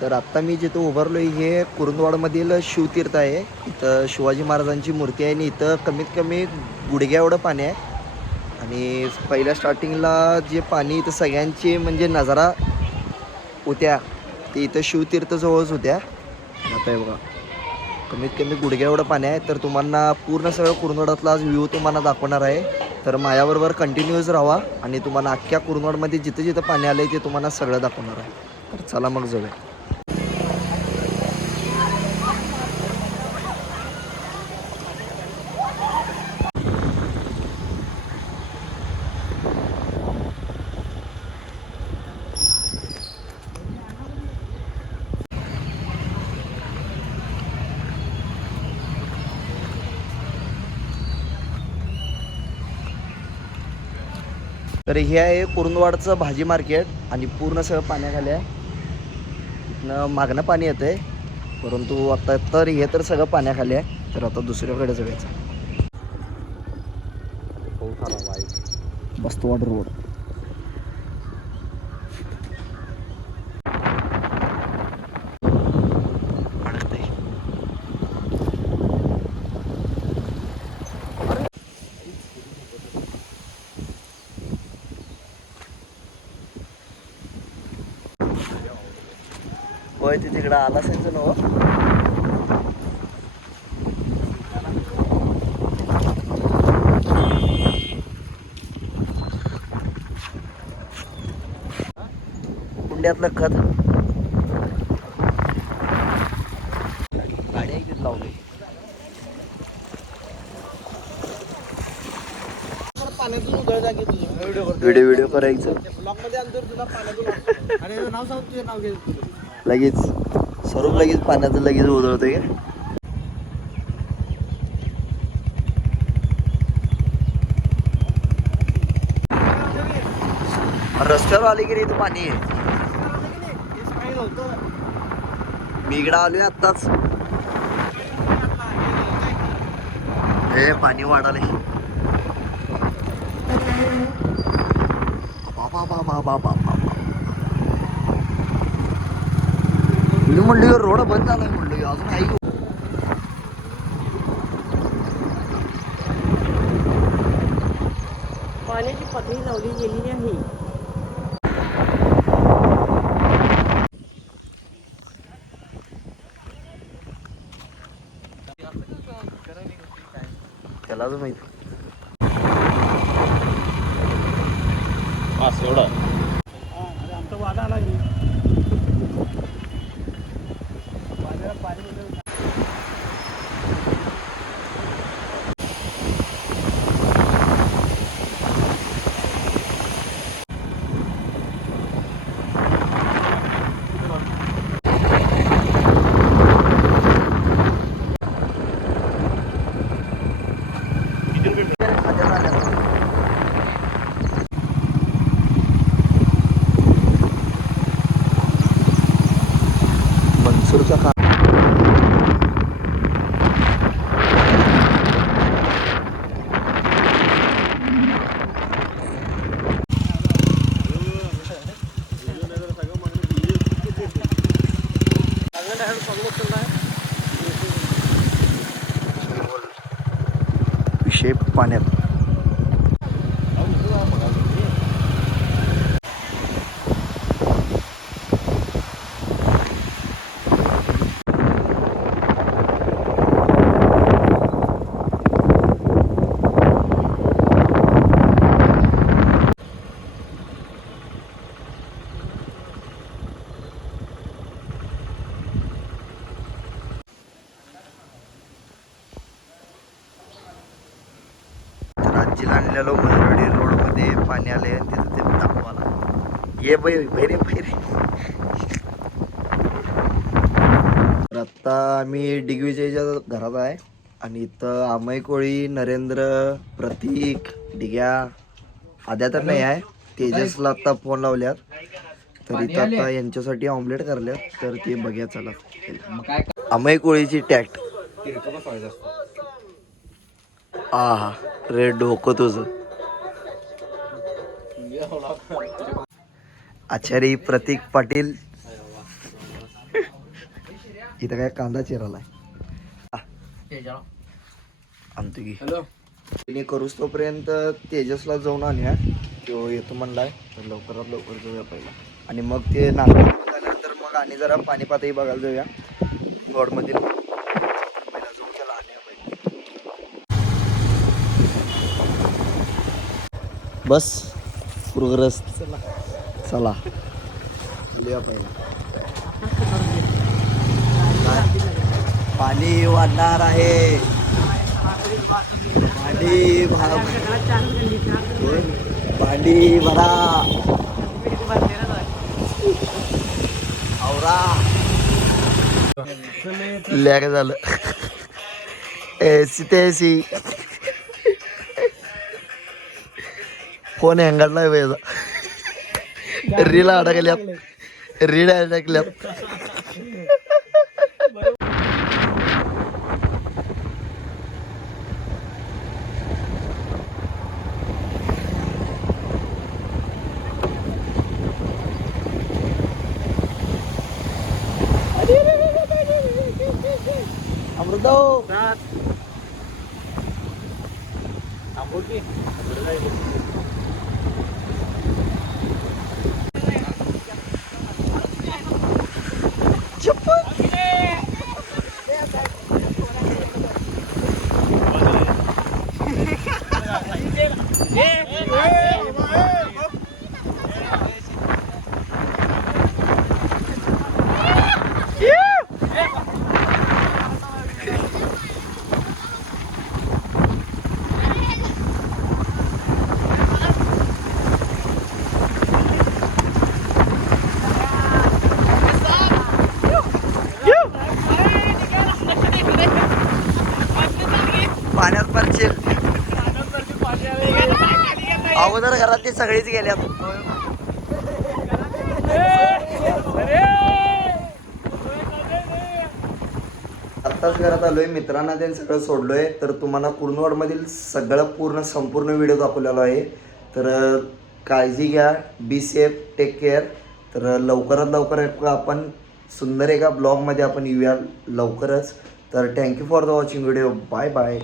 तर आत्ता मी जिथं उभारलो हे कुरुंदवाडमधील शिवतीर्थ आहे. इथं शिवाजी महाराजांची मूर्ती आहे आणि इथं कमीत कमी गुडघ्या एवढं पाणी आहे. आणि पहिल्या स्टार्टिंगला जे पाणी इथं सगळ्यांची म्हणजे नजारा होत्या ते इथं शिवतीर्थजवळच होत्या. आता आहे बघा कमीत कमी गुडघ्या एवढं पाणी आहे. तर तुम्हाला पूर्ण सगळं कुरुंदवाडातला आज व्ह्यू तुम्हाला दाखवणार आहे. तर माझ्याबरोबर कंटिन्यूज राहा आणि तुम्हाला अख्ख्या कुरुंदवाडमध्ये जिथं जिथं पाणी आलं आहे ते तुम्हाला सगळं दाखवणार आहे. तर चला मग जाऊया. तर हे आहे कुरुंदवाडचं भाजी मार्केट आणि पूर्ण सगळं पाण्याखाली आहे. इथनं मागणं पाणी येतं आहे परंतु आता तर हे तर सगळं पाण्याखाली आहे. तर आता दुसरीकडे जाऊयाचं बस्तवाड रोड होय ते तिकडं आला असायचं ना. कुंड्यातलं खत. गाडी आहे की लावली. पाण्यातून उधळला की तुझं व्हिडिओ व्हिडिओ व्हिडिओ करायचं. ब्लॉगमध्ये अंतर तुला पाण्यातून. आणि नाव सांग तुझं नाव घे. लगेच स्वरूप लगेच पाण्याचं लगेच उधळतंय. का रस्त्यावर आले की रे इथं पाणी? आहे मी इकडं आलोय आत्ताच. हे पाणी वाढाले बाबा बाबा बाबा बाबा मी म्हणलं रोड बंद झालाय म्हणलं अजून आहे. की? पाण्याची पातळी लावली गेलेली आहे त्यालाच माहीत. आमचा विषय पाण्यात आजीला आणलेलो मंगळवाडी रोडमध्ये पाणी आले आणि तिथं ते दाखवाला ये बै बैरे बैरे तर आत्ता आम्ही डिगविजयच्या घरात आहे आणि इथं अमय कोळी नरेंद्र प्रतीक डिग्या आद्या तर नाही आहे. तेजसला आत्ता फोन लावल्यात. तर इथं आता यांच्यासाठी ऑमलेट करल्यात. तर ते बघूया चला. अमय कोळीची टॅक्ट आ रे डोकं तुझं. आचार्य प्रतीक पाटील. इथं काय कांदा चिरालाय. आणतो की. हॅलो. तिने करूस तोपर्यंत तेजसला जाऊन आणूया. तो येतो म्हणलाय तर लवकरात लवकर जाऊया पहिला. आणि मग ते नाश्ता झाल्यानंतर मग आणि जरा पाणी पातळी बघायला जाऊया. गॉडमधील पहिला जाऊन त्याला आणूया पहिले. बस पूरग्रस्त चला. चला चालूया पहिला पाणी वाढणार आहे. भांडी भरा. होय. भांडी भरा. आवरा. लॅग झालं. एसी ते एसी फोन हँगडलाय वेळेचा रील अडकल्यात रील अडकल्यात अमृतो Yeah. अगोदर घरातली सगळीच गेल्यात. आत्ताच घरात आलोय मित्रांना त्यांनी सगळं सोडलोय. तर तुम्हाला कुर्नवाडमधील सगळं पूर्ण संपूर्ण व्हिडिओ दाखवलेला आहे. तर काळजी घ्या बी सेफ टेक केअर तर लवकरात लवकर एक आपण सुंदर एका ब्लॉगमध्ये आपण येऊया लवकरच. तर thank you for the watching video bye bye